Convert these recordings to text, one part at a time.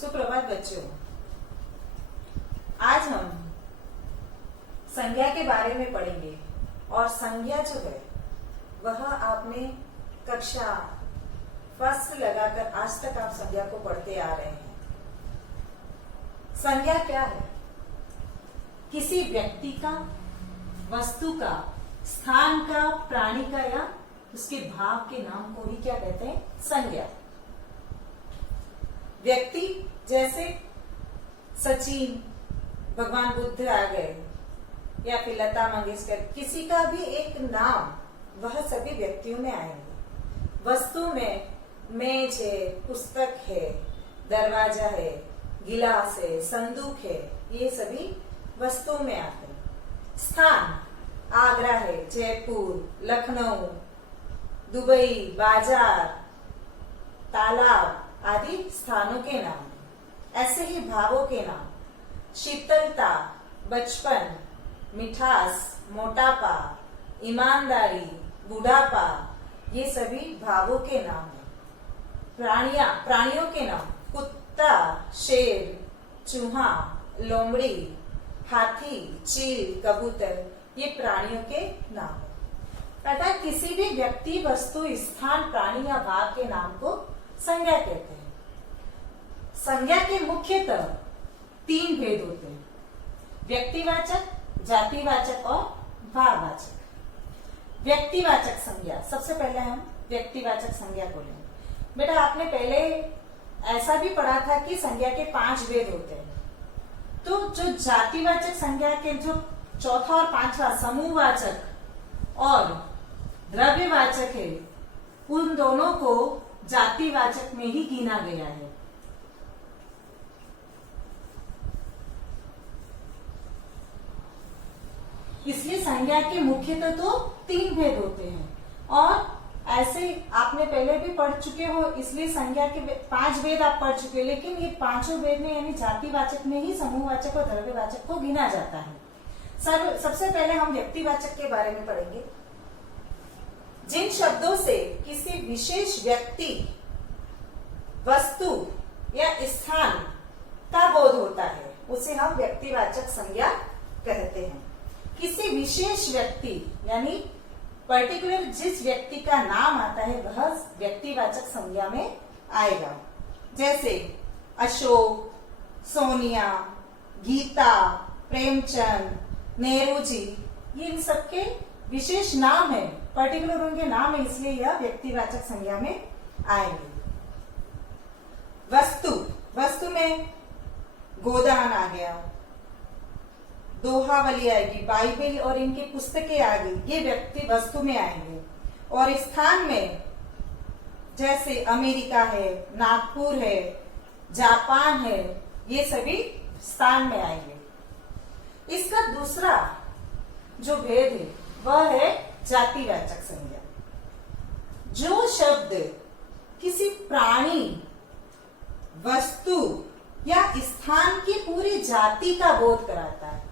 सुप्रभात बच्चों, आज हम संज्ञा के बारे में पढ़ेंगे और संज्ञा जो है वह आपने कक्षा फर्स्ट लगाकर आज तक आप संज्ञा को पढ़ते आ रहे हैं। संज्ञा क्या है? किसी व्यक्ति का, वस्तु का, स्थान का, प्राणी का या उसके भाव के नाम को ही क्या कहते हैं? संज्ञा। व्यक्ति जैसे सचिन, भगवान बुद्ध आ गए या फिर लता मंगेशकर, किसी का भी एक नाम वह सभी व्यक्तियों में आएंगे। वस्तु में मेज है, पुस्तक है, दरवाजा है, गिलास है, संदूक है, ये सभी वस्तुओं में आते हैं। स्थान आगरा है, जयपुर, लखनऊ, दुबई, बाजार, तालाब आदि स्थानों के नाम। ऐसे ही भावों के नाम शीतलता, बचपन, मिठास, मोटापा, ईमानदारी, बुढ़ापा, ये सभी भावों के नाम हैं। प्राणियों के नाम कुत्ता, शेर, चूहा, लोमड़ी, हाथी, चील, कबूतर, ये प्राणियों के नाम हैं। अर्थात किसी भी व्यक्ति, वस्तु, स्थान, प्राणी या भाव के नाम को संज्ञा कहते हैं। संज्ञा के मुख्यतः 3 भेद होते हैं: व्यक्तिवाचक, जातिवाचक और भाववाचक। व्यक्तिवाचक संज्ञा, सबसे पहले हम व्यक्तिवाचक संज्ञा को लेंगे। बेटा आपने पहले ऐसा भी पढ़ा था कि संज्ञा के 5 भेद होते हैं। तो जो जातिवाचक संज्ञा के जो चौथा और 5वां समूहवाचक और द्रव्यवाचक है, उन दोनों को जातिवाचक में ही गिना गया है। इसलिए संज्ञा के मुख्यतः तो 3 भेद होते हैं और ऐसे आपने पहले भी पढ़ चुके हो, इसलिए संज्ञा के 5 भेद आप पढ़ चुके, लेकिन ये 5 भेद में यानी जातिवाचक में ही समूहवाचक और द्रव्यवाचक को गिना जाता है। सबसे पहले हम व्यक्तिवाचक के बारे में पढ़ेंगे। जिन शब्दों से किसी विशेष व्यक्ति, वस्तु या स्थान का बोध होता है, उसे हम व्यक्तिवाचक संज्ञा कहते हैं। किसी विशेष व्यक्ति यानी पर्टिकुलर जिस व्यक्ति का नाम आता है वह व्यक्तिवाचक संज्ञा में आएगा। जैसे अशोक, सोनिया, गीता, प्रेमचंद, नेहरू जी, ये इन सबके विशेष नाम है, पर्टिकुलर उनके नाम है, इसलिए यह व्यक्तिवाचक संज्ञा में आएंगे। वस्तु में गोदान आ गया, दोहावली आएगी, बाइबल और इनकी पुस्तकें आ गई, ये व्यक्ति वस्तु में आएंगे। और स्थान में जैसे अमेरिका है, नागपुर है, जापान है, ये सभी स्थान में आएंगे। इसका दूसरा जो भेद है वह है जातिवाचक संज्ञा। जो शब्द किसी प्राणी, वस्तु या स्थान की पूरी जाति का बोध कराता है,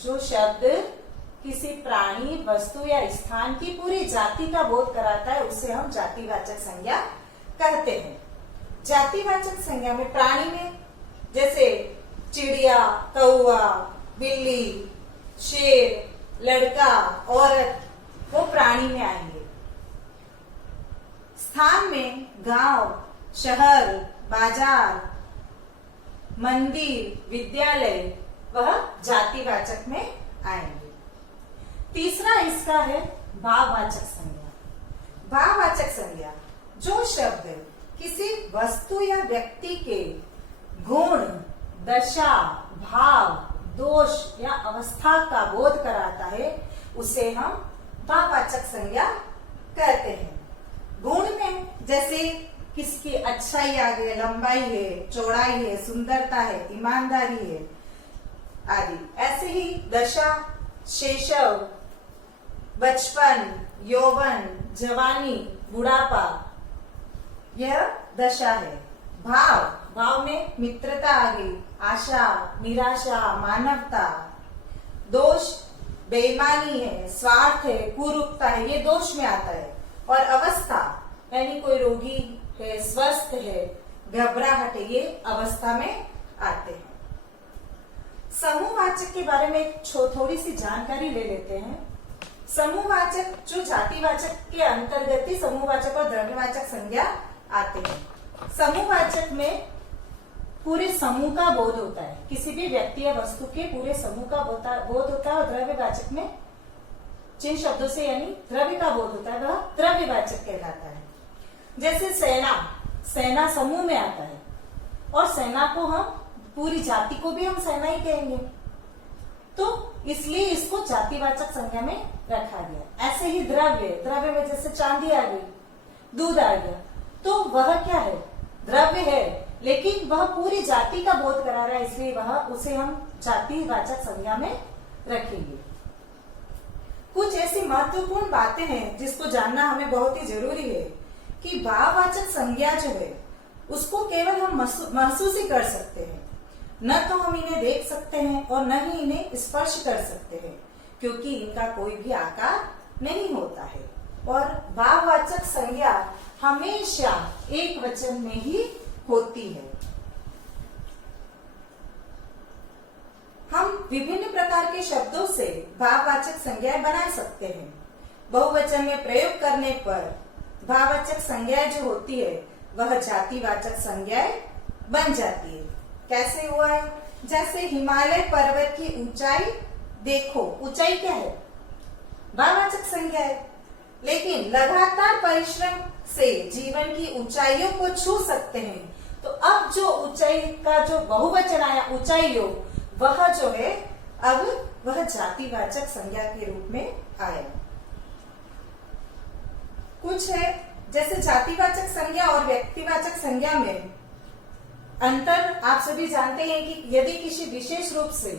जो शब्द किसी प्राणी, वस्तु या स्थान की पूरी जाति का बोध कराता है, उसे हम जातिवाचक संज्ञा कहते हैं। जातिवाचक संज्ञा में प्राणी में जैसे चिड़िया, कौवा, बिल्ली, शेर, लड़का, औरत, वो प्राणी में आएंगे। स्थान में गांव, शहर, बाजार, मंदिर, विद्यालय, वह जातिवाचक में आएंगे। तीसरा इसका है भाववाचक संज्ञा। भाववाचक संज्ञा, जो शब्द किसी वस्तु या व्यक्ति के गुण, दशा, भाव, दोष या अवस्था का बोध कराता है, उसे हम भाववाचक संज्ञा कहते हैं। गुण में जैसे किसकी अच्छाई आ गई, लंबाई है, चौड़ाई है, सुंदरता है, ईमानदारी है आदि। ऐसे ही दशा, शैशव, बचपन, यौवन, जवानी, बुढ़ापा, यह दशा है। भाव में मित्रता आ गई, आशा, निराशा, मानवता। दोष बेईमानी है, स्वार्थ है, कुरूपता है, ये दोष में आता है। और अवस्था यानी कोई रोगी है, स्वस्थ है, घबराहट, ये अवस्था में आते हैं। समूहवाचक के बारे में थोड़ी सी जानकारी ले लेते हैं। समूहवाचक जो जातिवाचक के अंतर्गत ही समूहवाचक और द्रव्यवाचक संज्ञा आते हैं। समूहवाचक में पूरे समूह का बोध होता है, किसी भी व्यक्ति या वस्तु के पूरे समूह का बोध होता है। और द्रव्यवाचक में जिन शब्दों से यानी द्रव्य का बोध होता है वह द्रव्यवाचक कहलाता है। जैसे सेना, सेना समूह में आता है और सेना को हम पूरी जाति को भी हम सेना ही कहेंगे, तो इसलिए इसको जातिवाचक संज्ञा में रखा गया। ऐसे ही द्रव्य, द्रव्य में जैसे चांदी आ गई, दूध आ गया, तो वह क्या है, द्रव्य है, लेकिन वह पूरी जाति का बोध करा रहा है, इसलिए वह उसे हम जातिवाचक संज्ञा में रखेंगे। कुछ ऐसी महत्वपूर्ण बातें हैं जिसको जानना हमें बहुत ही जरूरी है कि भाववाचक संज्ञा जो है उसको केवल हम महसूस ही कर सकते हैं, न तो हम इन्हें देख सकते हैं और न ही इन्हें स्पर्श कर सकते हैं, क्योंकि इनका कोई भी आकार नहीं होता है। और भाववाचक संज्ञा हमेशा एक वचन में ही होती है। हम विभिन्न प्रकार के शब्दों से भाववाचक संज्ञाएं बना सकते हैं। बहुवचन में प्रयोग करने पर भाववाचक संज्ञाएं जो होती है वह जातिवाचक संज्ञाएं बन जाती है। कैसे हुआ है? जैसे हिमालय पर्वत की ऊंचाई देखो, ऊंचाई क्या है? भाववाचक संज्ञा है। लेकिन लगातार परिश्रम से जीवन की ऊंचाइयों को छू सकते हैं, तो अब जो ऊंचाई का जो बहुवचन आया ऊंचाइयों, वह जो है अब वह जातिवाचक संज्ञा के रूप में आया। कुछ है जैसे जातिवाचक संज्ञा और व्यक्तिवाचक संज्ञा में अंतर आप सभी जानते हैं कि यदि किसी विशेष रूप से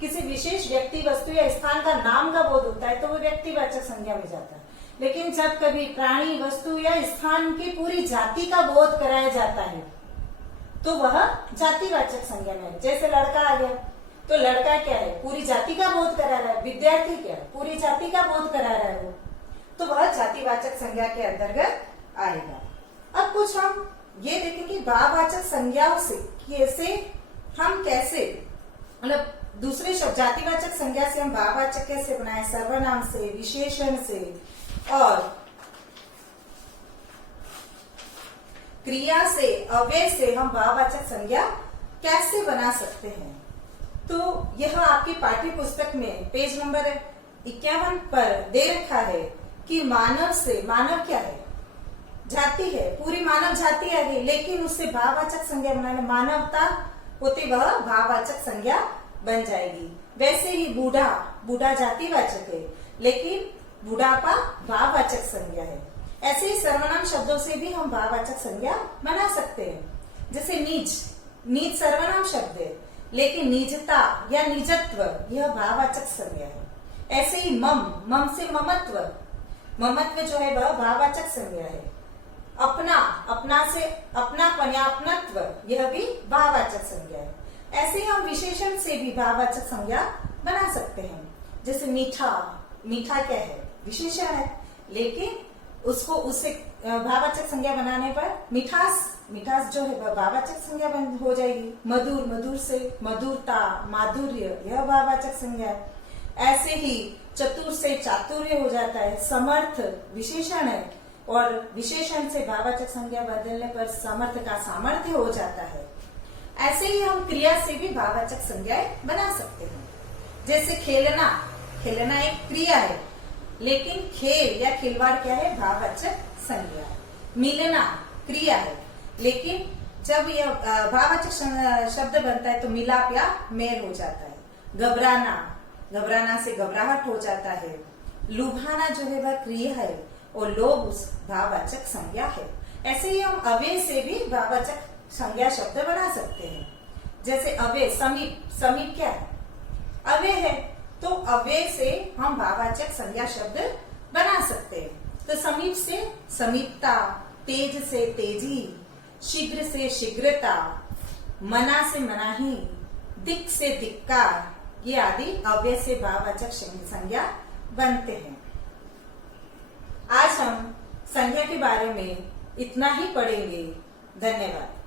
किसी विशेष व्यक्ति, वस्तु या स्थान का नाम का बोध होता है तो वो व्यक्तिवाचक संज्ञा में जाता है। लेकिन जब कभी प्राणी, वस्तु या स्थान की पूरी जाति का बोध कराया जाता है तो वह जातिवाचक संज्ञा में है। जैसे लड़का आ गया तो लड़का क्या है, पूरी जाति का बोध करा रहा है। विद्यार्थी क्या है, पूरी जाति का बोध करा रहा है वो, तो वह जातिवाचक संज्ञा के अंतर्गत आएगा। अब कुछ हम ये देखेंगे भाववाचक संज्ञाओं से हम कैसे मतलब दूसरे शब्द जातिवाचक संज्ञा से हम भाववाचक कैसे बनाए, सर्वनाम से, विशेषण से और क्रिया से, अव्यय से हम भाववाचक संज्ञा कैसे बना सकते हैं। तो यह आपकी पाठ्य पुस्तक में पेज नंबर 51 पर दे रखा है कि मानव से, मानव क्या है, जाति है, पूरी मानव जाति आ गई, लेकिन उससे भाववाचक संज्ञा बनाने, मानवता होते वह भाववाचक संज्ञा बन जाएगी। वैसे ही बूढ़ा, बूढ़ा जातिवाचक है, लेकिन बुढ़ापा भाववाचक संज्ञा है। ऐसे ही सर्वनाम शब्दों से भी हम भाववाचक संज्ञा बना सकते हैं। जैसे नीच, नीच सर्वनाम शब्द है, लेकिन निजता या निजत्व यह भाववाचक संज्ञा है। ऐसे ही मम, मम से ममत्व, ममत्व जो है वह भाववाचक संज्ञा है। अपना, अपना से अपनापन या अपनत्व यह भी भाववाचक संज्ञा है। ऐसे ही हम विशेषण से भी भाववाचक संज्ञा बना सकते हैं। जैसे मीठा, मीठा क्या है, विशेषण है, लेकिन उसको उससे भाववाचक संज्ञा बनाने पर मिठास, मिठास जो है वह भाववाचक संज्ञा हो जाएगी। मधुर, मधुर से मधुरता, माधुर्य यह भाववाचक संज्ञा है। ऐसे ही चतुर से चातुर्य हो जाता है। समर्थ विशेषण है और विशेषण से भाववाचक संज्ञा बदलने पर समर्थ का सामर्थ्य हो जाता है। ऐसे ही हम क्रिया से भी भाववाचक संज्ञाएं बना सकते हैं। जैसे खेलना, खेलना एक क्रिया है, लेकिन खेल या खिलवाड़ क्या है, भाववाचक संज्ञा। मिलना क्रिया है, लेकिन जब यह भाववाचक शब्द बनता है तो मिलाप या मेल हो जाता है। घबराना, घबराना से घबराहट हो जाता है। लुभाना जो है वह क्रिया है और लोभ उस भाववाचक संज्ञा है। ऐसे ही हम अव्यय से भी भाववाचक संज्ञा शब्द बना सकते हैं। जैसे अव्यय, समीप, समीप क्या है, अव्यय है, तो अव्यय से हम भाववाचक संज्ञा शब्द बना सकते हैं। तो समीप से समीपता, तेज से तेजी, शीघ्र से शीघ्रता, मना से मनाही, दिक से धिक्कार, ये आदि अव्यय से भाववाचक संज्ञा बनते हैं। आज हम संज्ञा के बारे में इतना ही पढ़ेंगे। धन्यवाद।